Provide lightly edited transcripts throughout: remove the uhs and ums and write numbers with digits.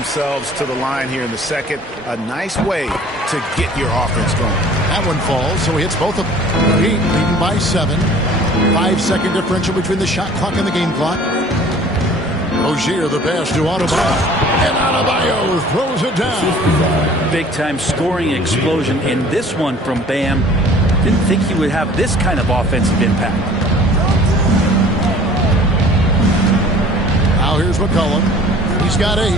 themselves to the line here in the second. A nice way to get your offense going. That one falls, so he hits both of them. Heat leading by 7. 5-second differential between the shot clock and the game clock. Rozier the pass to Adebayo. And Adebayo throws it down. Big-time scoring explosion in this one from Bam. Didn't think he would have this kind of offensive impact. Now here's McCollum. He's got 8.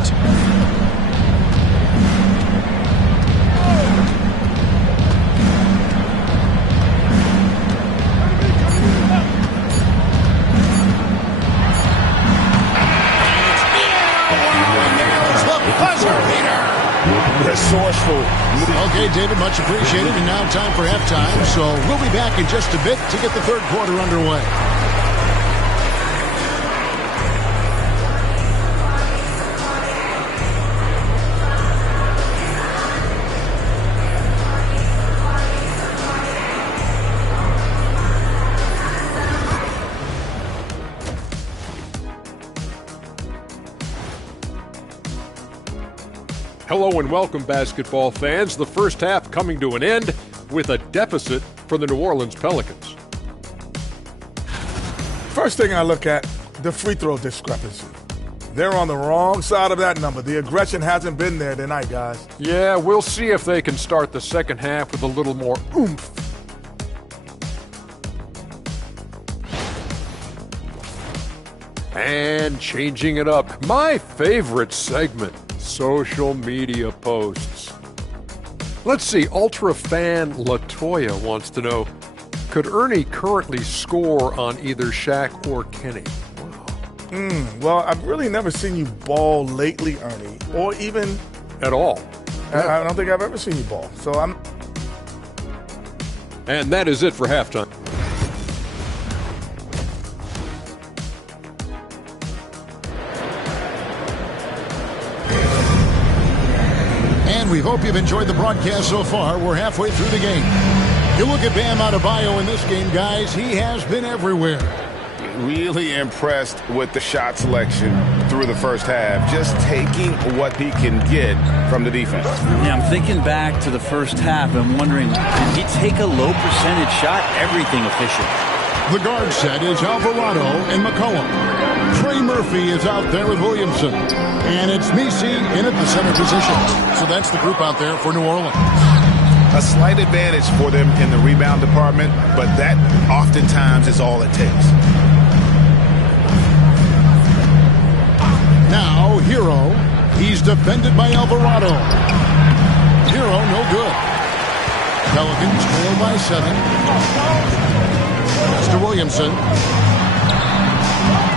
Resourceful. Okay, David, much appreciated. And now time for halftime. So we'll be back in just a bit to get the third quarter underway. Hello and welcome, basketball fans. The first half coming to an end with a deficit for the New Orleans Pelicans. First thing I look at, the free throw discrepancy. They're on the wrong side of that number. The aggression hasn't been there tonight, guys. Yeah, we'll see if they can start the second half with a little more oomph. And changing it up, my favorite segment. Social media posts. Let's see, Ultra fan Latoya wants to know, could Ernie currently score on either Shaq or Kenny? Wow. Well, I've really never seen you ball lately, Ernie, or even at all. I don't think I've ever seen you ball. So I'm. And that is it for halftime. We hope you've enjoyed the broadcast so far. We're halfway through the game. You look at Bam Adebayo in this game, guys. He has been everywhere. Really impressed with the shot selection through the first half. Just taking what he can get from the defense. Yeah, I'm thinking back to the first half. I'm wondering, did he take a low percentage shot? Everything efficient. The guard set is Alvarado and McCollum. Trey Murphy is out there with Williamson. And it's Messi in at the center position. So that's the group out there for New Orleans. A slight advantage for them in the rebound department, but that oftentimes is all it takes. Now, Hero. He's defended by Alvarado. Hero, no good. Pelicans trail by 7. That's to Williamson.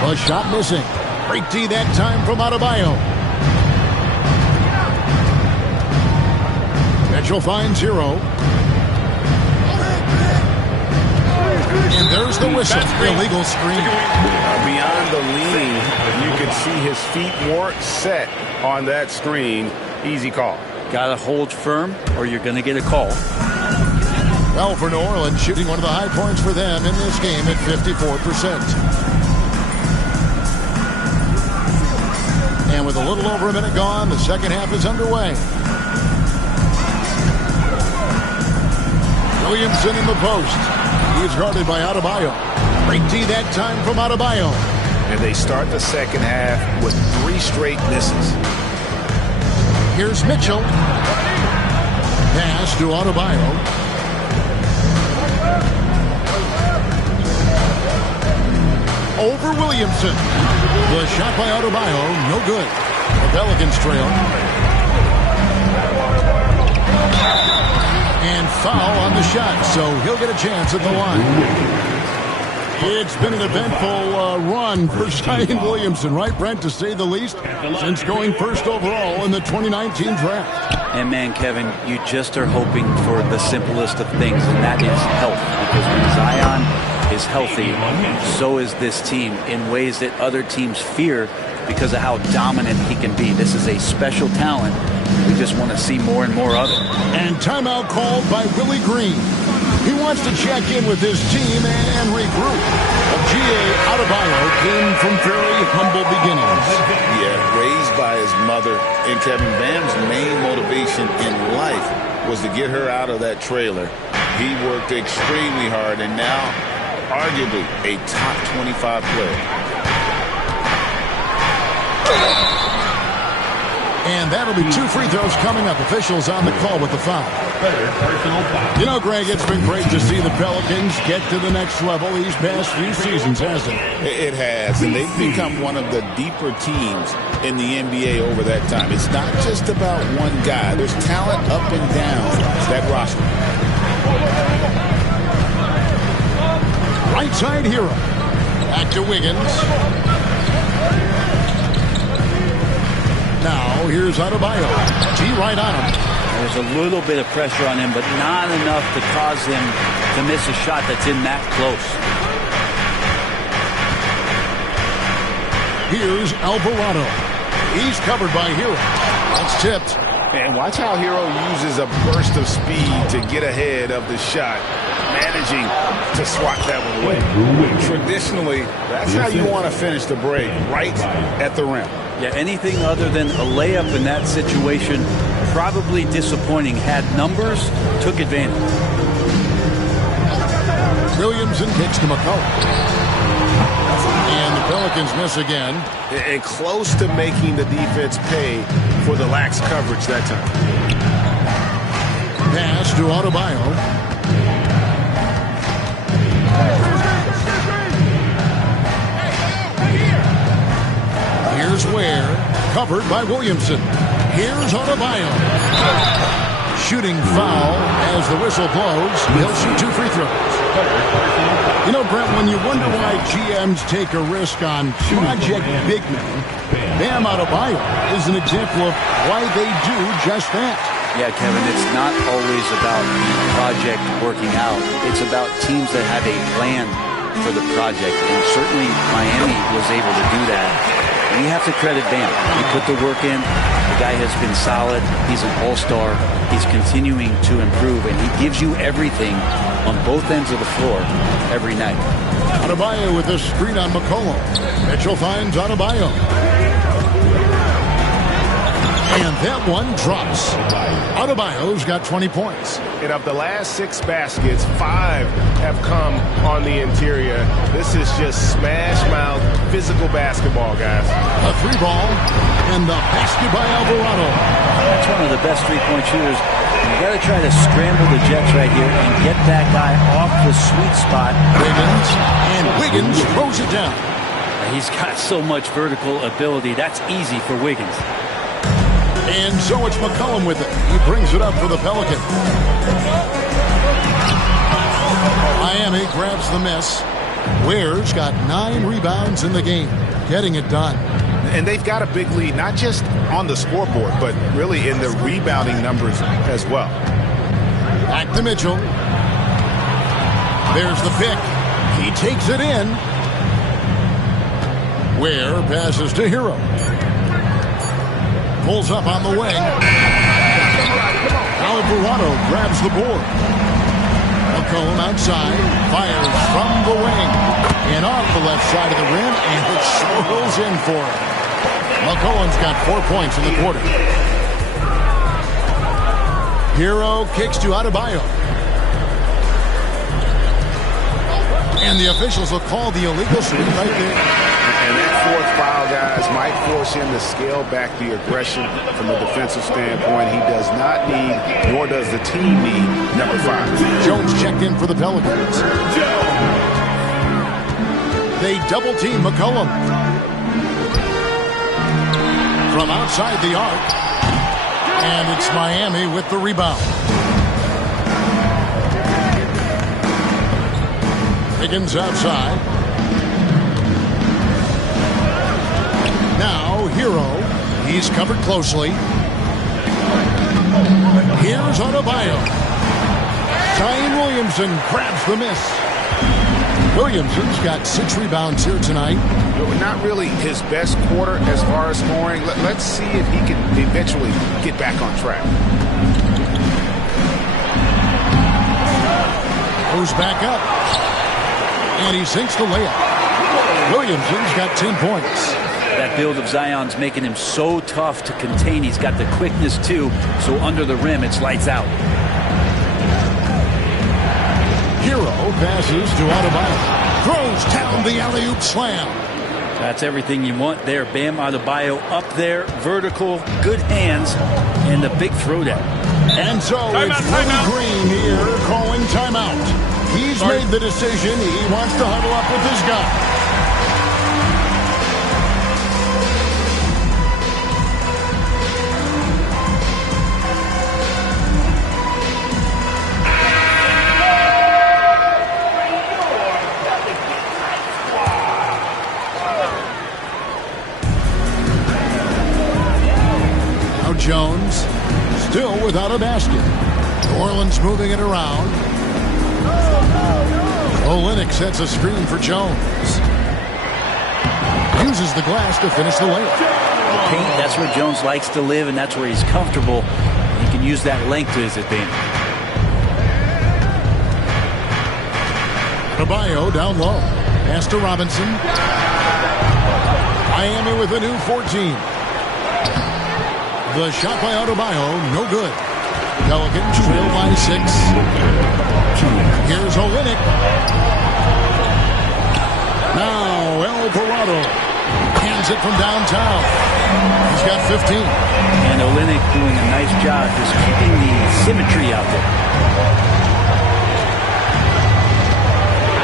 A shot missing. Great D that time from Adebayo. Mitchell finds Hero. And there's the whistle. Illegal screen. Beyond the leaning, you can see his feet weren't set on that screen. Easy call. Got to hold firm or you're going to get a call. Well, for New Orleans, shooting one of the high points for them in this game at 54%. And with a little over a minute gone, the second half is underway. Williamson in the post. He's guarded by Adebayo. Great D that time from Adebayo. And they start the second half with 3 straight misses. Here's Mitchell. Pass to Adebayo. Over Williamson. The shot by Adebayo, no good. The Pelicans trail. And foul on the shot, so he'll get a chance at the line. It's been an eventful run for Zion Williamson, right, Brent, to say the least, since going first overall in the 2019 draft. And man, Kevin, you just are hoping for the simplest of things, and that is health. Because when Zion is healthy, so is this team in ways that other teams fear because of how dominant he can be. This is a special talent. We just want to see more and more of it. And timeout called by Willie Green. He wants to check in with his team and regroup. G.A. Adebayo came from very humble beginnings. Yeah, raised by his mother. And Kevin, Bam's main motivation in life was to get her out of that trailer. He worked extremely hard and now arguably a top 25 player. And that'll be 2 free throws coming up. Officials on the call with the foul. You know, Greg, it's been great to see the Pelicans get to the next level these past few seasons, hasn't it? It has, and they've become one of the deeper teams in the NBA over that time. It's not just about one guy. There's talent up and down that roster. Right side hero. Back to Wiggins. Now, here's Adebayo. G right on him. There's a little bit of pressure on him, but not enough to cause him to miss a shot that's in that close. Here's Alvarado. He's covered by Hero. That's tipped. And watch how Hero uses a burst of speed to get ahead of the shot, managing to swat that one away. Traditionally, that's how you want to finish the break, right at the rim. Yeah, anything other than a layup in that situation, probably disappointing. Had numbers, took advantage. Williamson kicks to McCollum. And the Pelicans miss again. And close to making the defense pay for the lax coverage that time. Pass to Adebayo. Here's Ware, covered by Williamson. Here's Adebayo. Shooting foul as the whistle blows. He'll shoot 2 free throws. You know, Brent, when you wonder why GMs take a risk on project big men, Bam Adebayo is an example of why they do just that. Yeah, Kevin, it's not always about the project working out. It's about teams that have a plan for the project, and certainly Miami was able to do that. And you have to credit Bam. He put the work in. The guy has been solid. He's an all-star. He's continuing to improve, and he gives you everything on both ends of the floor every night. Adebayo with a screen on McCollum. Mitchell finds Adebayo. And that one drops. Adebayo's got 20 points. And of the last 6 baskets, 5 have come on the interior. This is just smash-mouth, physical basketball, guys. A 3-ball, and the basket by Alvarado. That's one of the best three-point shooters. You got to try to scramble the Jets right here and get that guy off the sweet spot. Wiggins throws it down. He's got so much vertical ability. That's easy for Wiggins. And so it's McCollum with it. He brings it up for the Pelicans. Miami grabs the miss. Ware's got 9 rebounds in the game, getting it done. And they've got a big lead, not just on the scoreboard, but really in the rebounding numbers as well. Back to Mitchell. There's the pick. He takes it in. Ware passes to Hero. Pulls up on the wing. Alvarado grabs the board. McCollum outside. Fires from the wing. And off the left side of the rim. And it swirls in for him. McCollum's got 4 points in the quarter. Hero kicks to Adebayo. And the officials will call the illegal screen right there. And that 4th foul, guys, might force him to scale back the aggression from a defensive standpoint. He does not need, nor does the team need, number 5. Jones checked in for the Pelicans. They double-team McCollum. From outside the arc. And it's Miami with the rebound. Wiggins outside. Now, Hero. He's covered closely. Here's Adebayo. Zion Williamson grabs the miss. Williamson's got 6 rebounds here tonight. Not really his best quarter as far as scoring. Let's see if he can eventually get back on track. goes back up. And he sinks the layup. Williamson's got 10 points. That build of Zion's making him so tough to contain. He's got the quickness, too. So under the rim, it's lights out. Hero passes to Adebayo. Throws down the alley-oop slam. That's everything you want there. Bam Adebayo up there, vertical, good hands, and the big throwdown. And so it's Willie Green here calling timeout. He's made the decision. He wants to huddle up with his guy. Jones still without a basket. New Orleans moving it around. Olynyk sets a screen for Jones. Uses the glass to finish the layup. The paint, that's where Jones likes to live, and that's where he's comfortable. He can use that length to his advantage. Adebayo down low. Pass to Robinson. Miami with a new 14. The shot by Adebayo, no good. Pelicans trail by 6. Here's Olynyk. Now Alvarado hands it from downtown. He's got 15. And Olynyk doing a nice job just keeping the symmetry out there.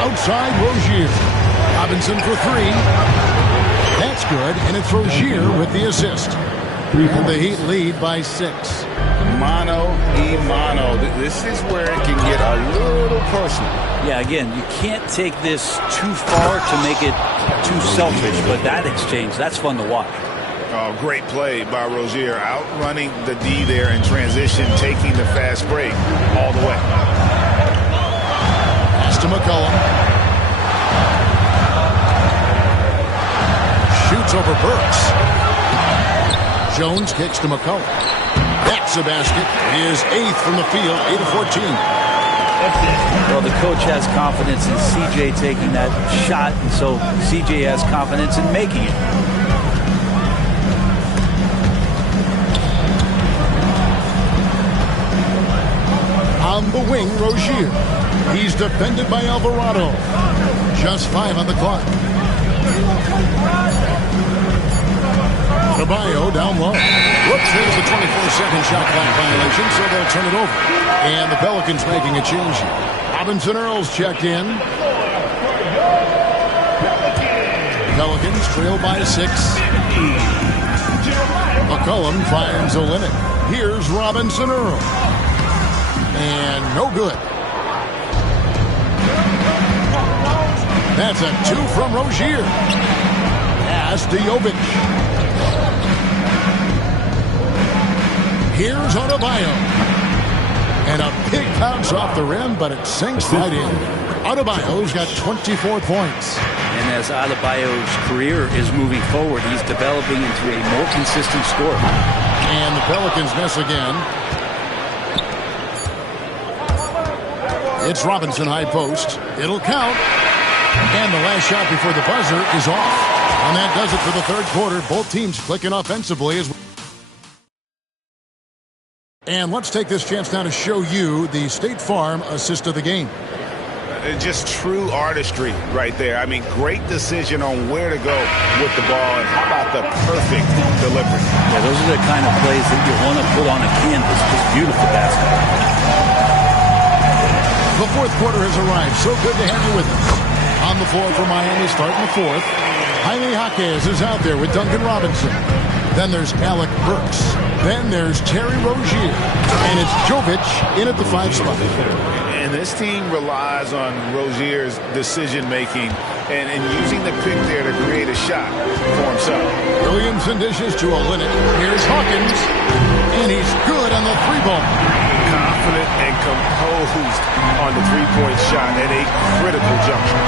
Outside Rozier. Robinson for 3. That's good, and it's Rozier with the assist. And the Heat lead by 6. Mano y mano. This is where it can get a little personal. Yeah, again, you can't take this too far to make it too selfish, but that exchange, that's fun to watch. Oh, great play by Rozier, outrunning the D there in transition, taking the fast break all the way. Pass to McCollum. Shoots over Burks. Jones kicks to McCollum. That's a basket. His 8th from the field, 8 of 14. Well, the coach has confidence in CJ taking that shot, and so CJ has confidence in making it. On the wing, Rozier. He's defended by Alvarado. Just 5 on the clock. Adebayo down low. Whoops, there's the 24-second shot clock violation, so they'll turn it over. And the Pelicans making a change here. Robinson Earls checked in. Pelicans trail by 6. McCollum finds Olynyk. Here's Robinson Earl. And no good. That's a 2 from Rozier. Pass to Jovic. Here's Adebayo. And a big bounce off the rim, but it sinks right in. Adebayo's got 24 points. And as Adebayo's career is moving forward, he's developing into a more consistent scorer. And the Pelicans miss again. It's Robinson high post. It'll count. And the last shot before the buzzer is off. And that does it for the third quarter. Both teams clicking offensively as and let's take this chance now to show you the State Farm assist of the game. Just true artistry right there. I mean, great decision on where to go with the ball, and how about the perfect delivery? Yeah, those are the kind of plays that you want to put on a canvas. Just beautiful basketball. The fourth quarter has arrived. So good to have you with us. On the floor for Miami starting the fourth. Jaime Jaquez is out there with Duncan Robinson. Then there's Alec Burks. Then there's Terry Rozier. And it's Jovic in at the 5 spot. And this team relies on Rozier's decision-making and using the pick there to create a shot for himself. Williamson dishes to Olynyk. Here's Hawkins. And he's good on the 3-ball. Confident and composed on the 3-point shot at a critical juncture.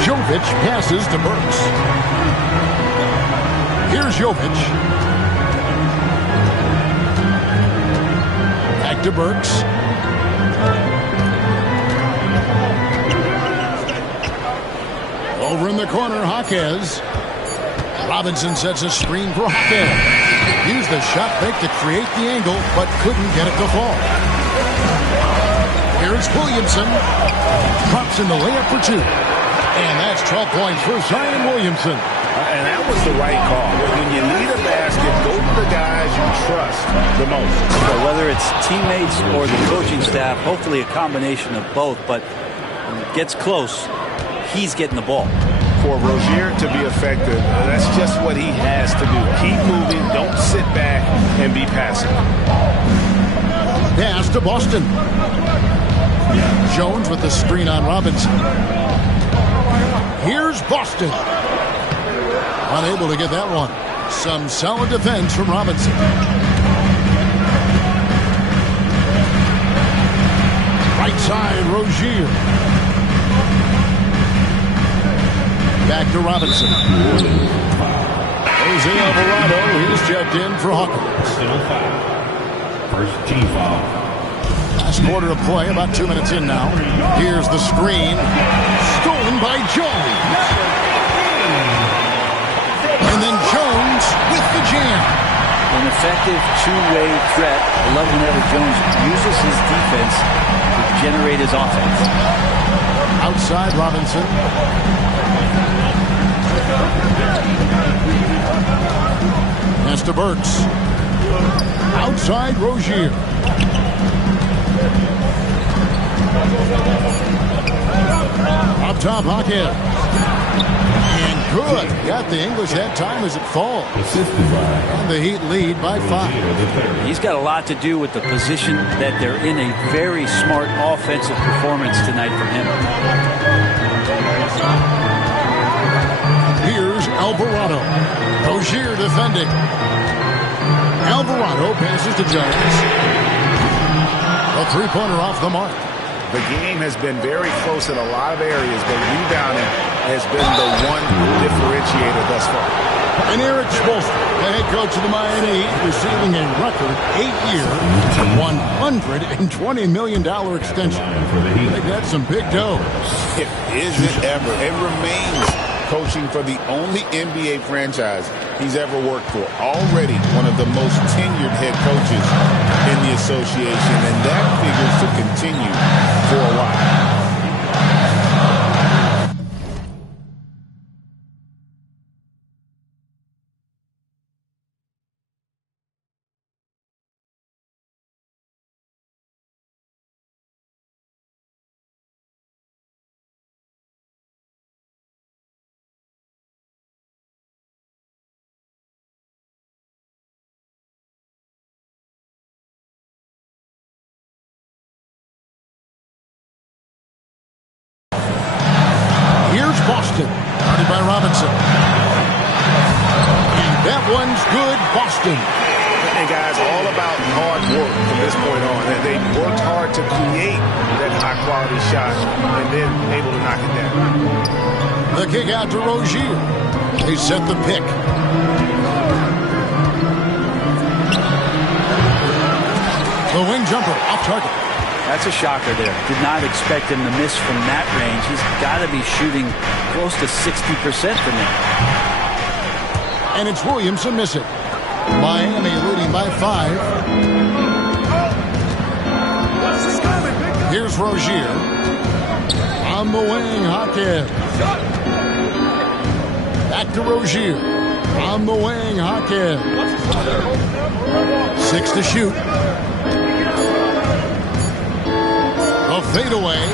Jovic passes to Burks. Here's Jovic. Back to Burks. Over in the corner, Jaquez. Robinson sets a screen for Jaquez. Used the shot fake to create the angle, but couldn't get it to fall. Here's Williamson. Drops in the layup for two. And that's 12 points for Zion Williamson. And that was the right call. When you lead a basket, go to the guys you trust the most. So whether it's teammates or the coaching staff, hopefully a combination of both, but when it gets close, he's getting the ball. For Rozier to be effective, that's just what he has to do. Keep moving, don't sit back and be passive. Pass to Boston. Jones with the screen on Robinson. Here's Boston. Unable to get that one. Some solid defense from Robinson. Right side, Rozier. Back to Robinson. Jose Alvarado, he's checked in for Hawkins. First team foul. Last quarter of play, about 2 minutes in now. Here's the screen. Stolen by Jones. And then Jones with the jam. An effective two-way threat. I love whenever Jones uses his defense to generate his offense. Outside Robinson. Pass to Burks. Outside Rozier. Up top, Hawkins. And good. Got the English head time as it falls. And the Heat lead by 5. He's got a lot to do with the position that they're in. A very smart offensive performance tonight from him. Here's Alvarado. Rozier defending. Alvarado passes to Jones. A three-pointer off the mark. The game has been very close in a lot of areas, but rebounding has been the one differentiator thus far. And Eric Spoelstra, the head coach of the Miami Heat, receiving a record 8-year, $120 million extension. I think that's some big dough. It isn't ever. It remains coaching for the only NBA franchise he's ever worked for. Already one of the most tenured head coaches in the association, and that figures to continue for a while. Boston, guarded by Robinson. And that one's good, Boston. And guys, all about hard work from this point on. They worked hard to create that high-quality shot and then able to knock it down. The kick out to Rozier. They set the pick. The wing jumper off target. That's a shocker there. Did not expect him to miss from that range. He's got to be shooting close to 60% from there. And it's Williamson missing. Miami leading by 5. Here's Rozier. On the wing, Hawkins. Back to Rozier. On the wing, Hawkins. 6 to shoot. A fadeaway.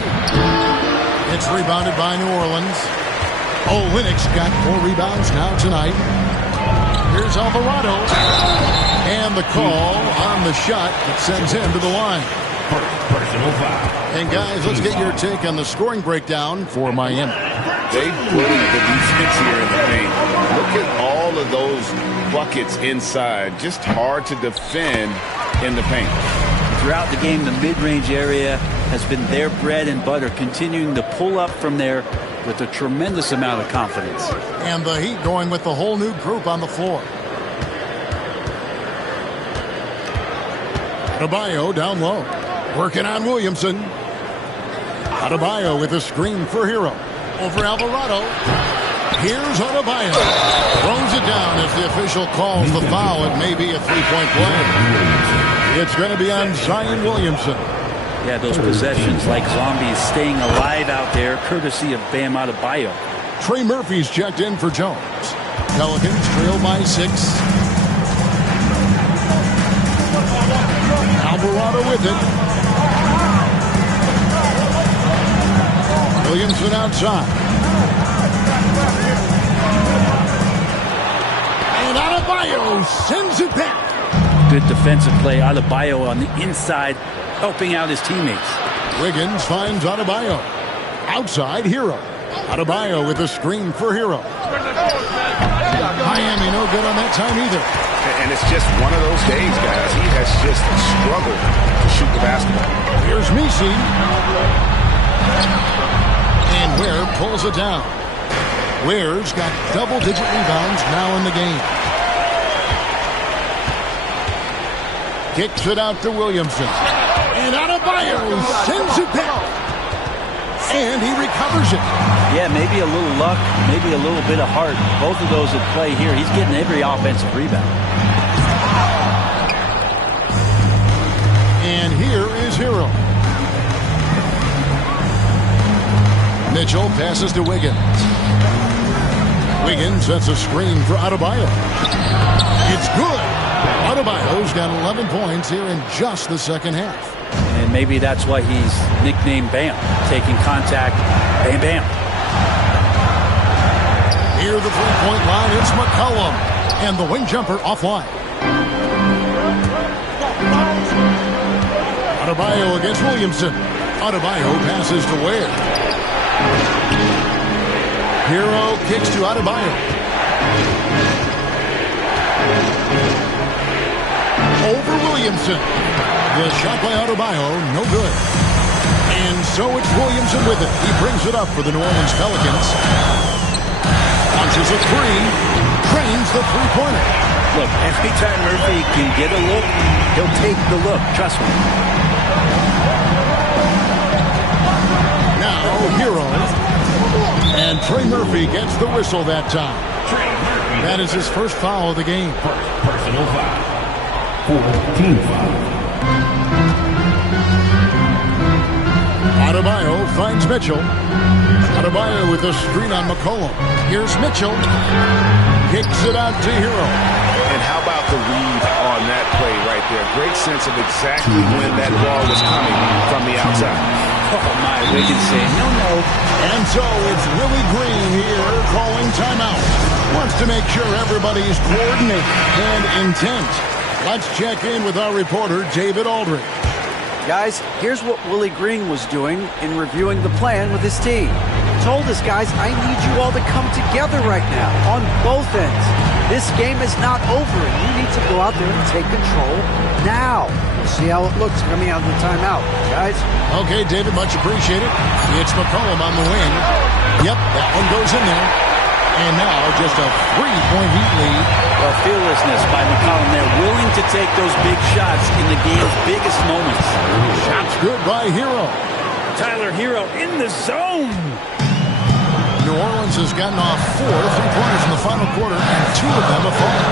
It's rebounded by New Orleans. Olynyk's got 4 rebounds now tonight. Here's Alvarado. And the call on the shot that sends him to the line. Personal foul. And guys, let's get your take on the scoring breakdown for Miami. They bullied the defense here in the paint. Look at all of those buckets inside. Just hard to defend in the paint. Throughout the game, the mid-range area has been their bread and butter, continuing to pull up from there with a tremendous amount of confidence. And the Heat going with the whole new group on the floor. Adebayo down low. Working on Williamson. Adebayo with a screen for Hero. over Alvarado. Here's Adebayo. Throws it down as the official calls the foul. It may be a three-point play. It's going to be on Zion Williamson. Yeah, those possessions like zombies staying alive out there, courtesy of Bam Adebayo. Trey Murphy's checked in for Jones. Pelicans trail by 6. Alvarado with it. Williamson outside. And Adebayo sends it back. Good defensive play. Adebayo on the inside, helping out his teammates. Wiggins finds Adebayo. Outside, Hero. Adebayo with a screen for Hero. Miami no good on that time either. And it's just one of those days, guys. He has just struggled to shoot the basketball. Here's Misi. And Ware pulls it down. Ware's got double-digit rebounds now in the game. Kicks it out to Williamson. And Adebayo sends it back. And he recovers it. Yeah, maybe a little luck, maybe a little bit of heart. Both of those at play here. He's getting every offensive rebound. And here is Hero. Mitchell passes to Wiggins. Wiggins sets a screen for Adebayo. It's good. Adebayo's got 11 points here in just the second half. And maybe that's why he's nicknamed Bam. Taking contact, bam, bam. Near the three-point line, it's McCollum. And the wing jumper offline. Adebayo against Williamson. Adebayo passes to Ware. Hero kicks to Adebayo. Over Williamson. The shot by Adebayo, no good. And so it's Williamson with it. He brings it up for the New Orleans Pelicans. Launches a three. Drains the three-pointer. Look, every time Murphy can get a look, he'll take the look. Trust me. Now, Hero. And Trey Murphy gets the whistle that time. That is his first foul of the game. Personal foul. 4 team foul. Adebayo finds Mitchell. Adebayo with a screen on McCollum. Here's Mitchell. Kicks it out to Hero. And how about the read on that play right there? Great sense of exactly when that ball was coming from the outside. Oh, my. Wiggins saying, no. And so it's Willie Green here calling timeout. Wants to make sure everybody's coordinated and intent. Let's check in with our reporter, David Aldridge. Guys, here's what Willie Green was doing in reviewing the plan with his team. He told us, guys, I need you all to come together right now on both ends. This game is not over, and you need to go out there and take control now. We'll see how it looks coming out of the timeout, guys. Okay, David, much appreciated. It's McCollum on the wing. Yep, that one goes in there. And now just a 3-point Heat lead. Well, fearlessness by McCollum there, willing to take those big shots in the game's biggest moments. Shots good by Hero. Tyler Hero in the zone. New Orleans has gotten off 4 3-pointers in the final quarter, and 2 of them have fallen.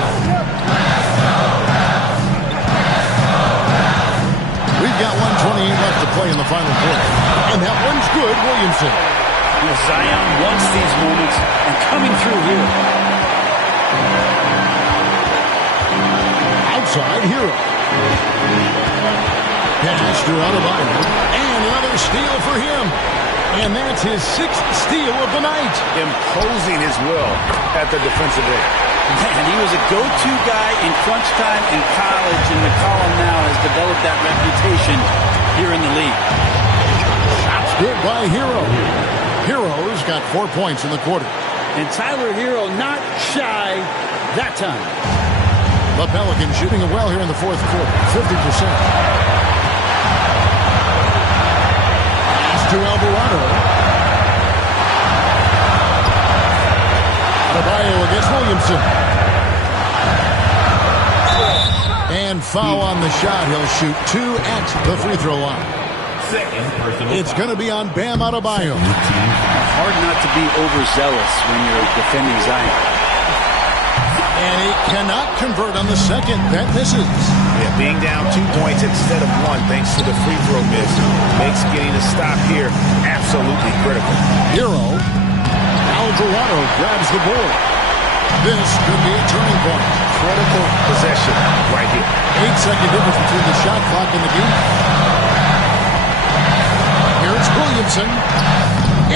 We've got 1:28 left to play in the final quarter. And that one's good, Williamson. Zion wants these moments and coming through here. Outside, Hero. Pass to Adebayo. And another steal for him. And that's his 6th steal of the night. Imposing his will at the defensive end. Man, he was a go-to guy in crunch time in college, and McCollum now has developed that reputation here in the league. Shots good by Hero. Hero's got 4 points in the quarter. And Tyler Hero not shy that time. The Pelicans shooting it well here in the fourth quarter, 50%. Pass to Alvarado. Adebayo against Williamson. And foul on the shot. He'll shoot 2 at the free throw line. It's going to be on Bam Adebayo. Hard not to be overzealous when you're defending Zion. And he cannot convert on the second. That misses. Yeah, being down 2 points instead of 1 thanks to the free throw miss makes getting a stop here absolutely critical. Hero. Alvarado grabs the board. This could be a turning point. Critical possession right here. 8-second difference between the shot clock and the game. Here's Williamson.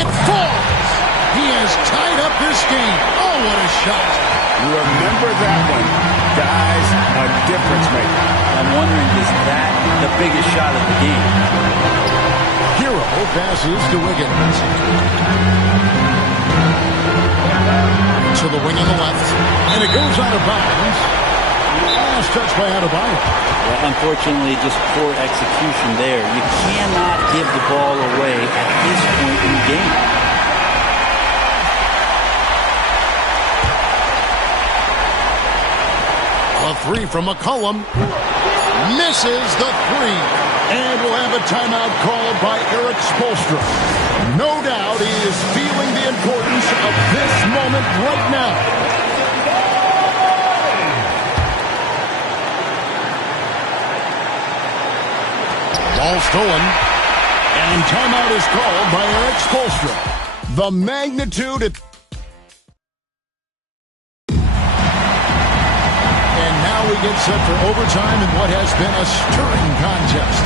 It falls. He has tied up this game. Oh, what a shot. Remember that one. Guys, a difference maker. I'm wondering, is that the biggest shot of the game? Hero passes to Wiggins. To the wing on the left. And it goes out of bounds. Last touch by Adebayo. Well, unfortunately, just poor execution there. You cannot give the ball away at this point in the game. A three from McCollum. Misses the three. And we'll have a timeout called by Erik Spoelstra. No doubt he is feeling the importance of this moment right now. Ball stolen. And timeout is called by Erik Spoelstra. The magnitude... We get set for overtime in what has been a stirring contest.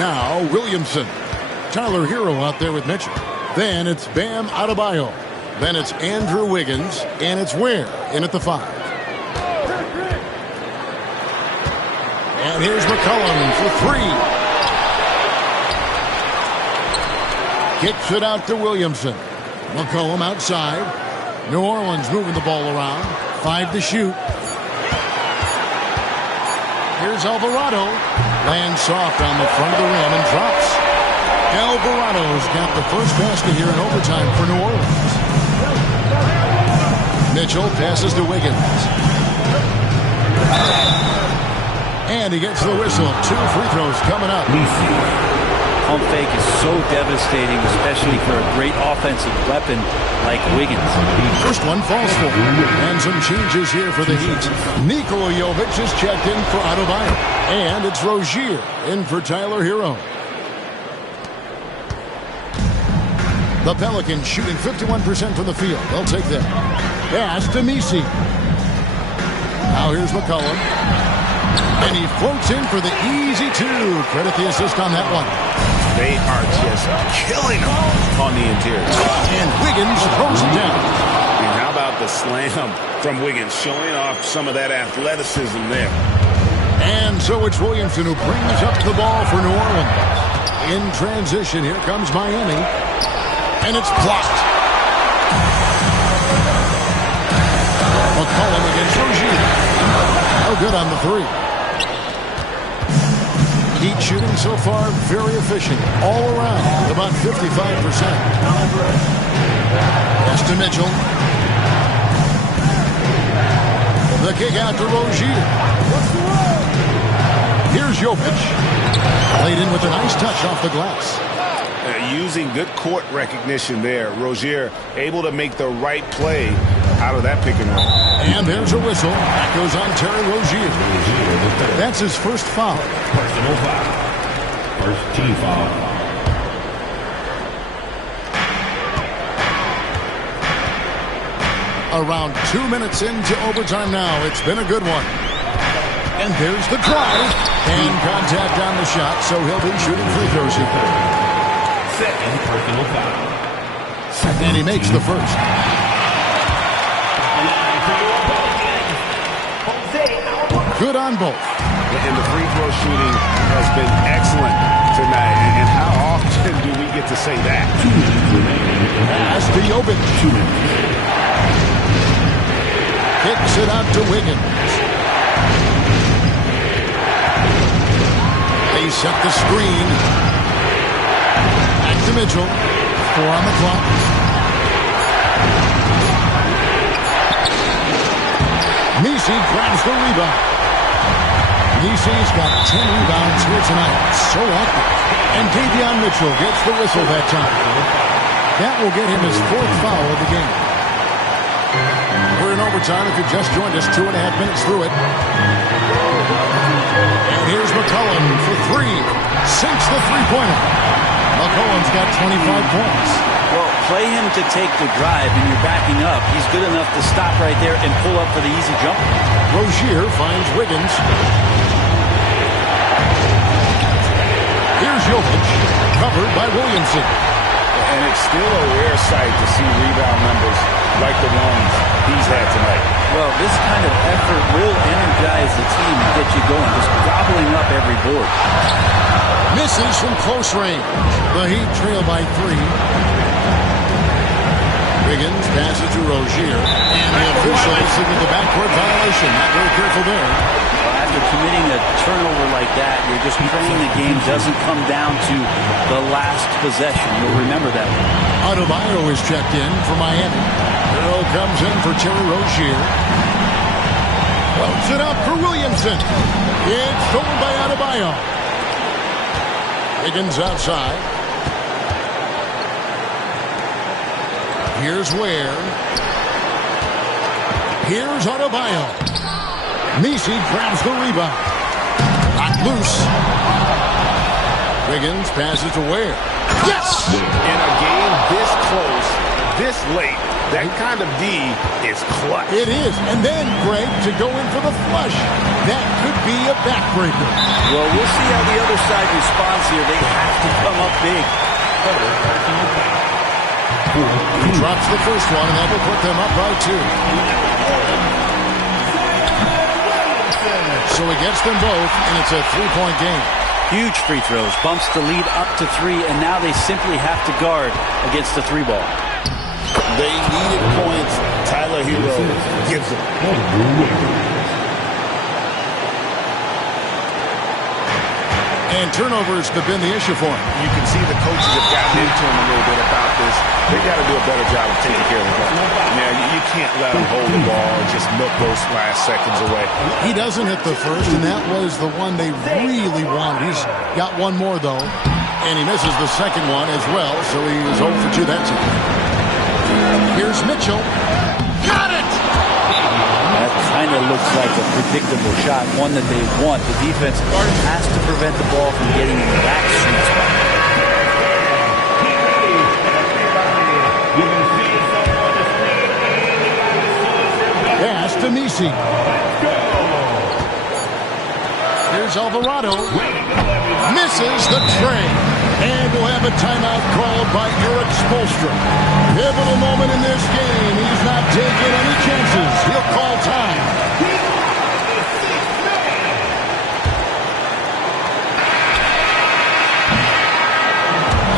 Now Williamson. Tyler Hero out there with Mitchell. Then it's Bam Adebayo. Then it's Andrew Wiggins. And it's Ware in at the 5. And here's McCollum for 3. Kicks it out to Williamson. McCollum outside. New Orleans moving the ball around. 5 to shoot. Here's Alvarado. Lands soft on the front of the rim and drops. Alvarado's got the first basket here in overtime for New Orleans. Mitchell passes to Wiggins. And he gets the whistle. 2 free throws coming up. Pump fake is so devastating, especially for a great offensive weapon like Wiggins. First one falls for him. And some changes here for the Heat. Nikola Jovic is checked in for Adebayo. And it's Rozier in for Tyler Hero. The Pelicans shooting 51% from the field. They'll take that. Pass to Messi. Now here's McCollum. And he floats in for the easy 2. Credit the assist on that one. They are just killing them on the interior. And Wiggins throws it down. And how about the slam from Wiggins, showing off some of that athleticism there. And so it's Williamson who brings up the ball for New Orleans. In transition, here comes Miami. And it's blocked. McCollum against Rozier. No good on the 3. Heat shooting so far very efficient all around, about 55%. Pass to Mitchell. The kick out to Rozier. Here's Jovic. Played in with a nice touch off the glass. Using good court recognition there. Rozier able to make the right play out of that pick and roll. And there's a whistle. That goes on Terry Rozier. That's his first foul. Personal foul. First team foul. Around 2 minutes into overtime now. It's been a good one. And there's the drive. And contact on the shot, so he'll be shooting free throws here. Second personal foul. And he makes the first. Good on both. And the free throw shooting has been excellent tonight. And how often do we get to say that? 2 minutes remaining. Pass to Jovic. 2 minutes. Kicks it out to Wiggins. They set the screen. Back to Mitchell. 4 on the clock. Messi grabs the rebound. Messi's got 10 rebounds here tonight. So active. And Davion Mitchell gets the whistle that time. That will get him his 4th foul of the game. We're in overtime. If you just joined us, 2.5 minutes through it. And here's McCollum for 3. Sinks the three-pointer. McCollum's got 25 points. Well, play him to take the drive, and you're backing up. He's good enough to stop right there and pull up for the easy jumper. Rozier finds Wiggins. Here's Jokic, covered by Williamson. And it's still a rare sight to see rebound numbers like the ones he's had tonight. Well, this kind of effort will energize the team and get you going, just gobbling up every board. Misses from close range. The Heat trail by 3. Wiggins passes to Rozier. And the official signaled the backcourt violation. Not very careful there. After committing a turnover like that, you're just praying the game doesn't come down to the last possession. You'll remember that. Adebayo is checked in for Miami. Earl comes in for Terry Rozier. Floats it up for Williamson. It's stolen by Adebayo. Wiggins outside. Here's Ware. Here's Adebayo. Messi grabs the rebound. Not loose. Wiggins passes to Ware. Yes! In a game this close, this late, that kind of D is clutch. It is. And then, Greg, to go in for the flush. That could be a backbreaker. Well, we'll see how the other side responds here. They have to come up big. He drops the first one, and that will put them up by 2. So he gets them both, and it's a 3-point game. Huge free throws, bumps the lead up to 3, and now they simply have to guard against the 3 ball. They needed points. Tyler Hero gives them. And turnovers have been the issue for him. You can see the coaches have gotten into him a little bit about this. They got to do a better job of taking care of the ball. Now, you can't let him hold the ball and just milk those last seconds away. He doesn't hit the first, and that was the one they really wanted. He's got one more, though, and he misses the second one as well, so he was 0 for 2 that time. Here's Mitchell. Got it! That kind of looks like a predictable shot, one that they want. The defense has to prevent the ball from getting in that sweet spot. Pass to Messi. Here's Alvarado. Misses the tray. And we'll have a timeout called by Eric Spoelstra. Pivotal moment in this game. He's not taking any chances. He'll call time.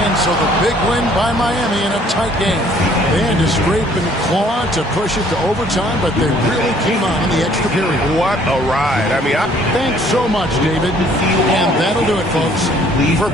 And so the big win by Miami in a tight game. They had to scrape and claw to push it to overtime, but they really came on in the extra period. What a ride. I mean, Thanks so much, David. And that'll do it, folks. For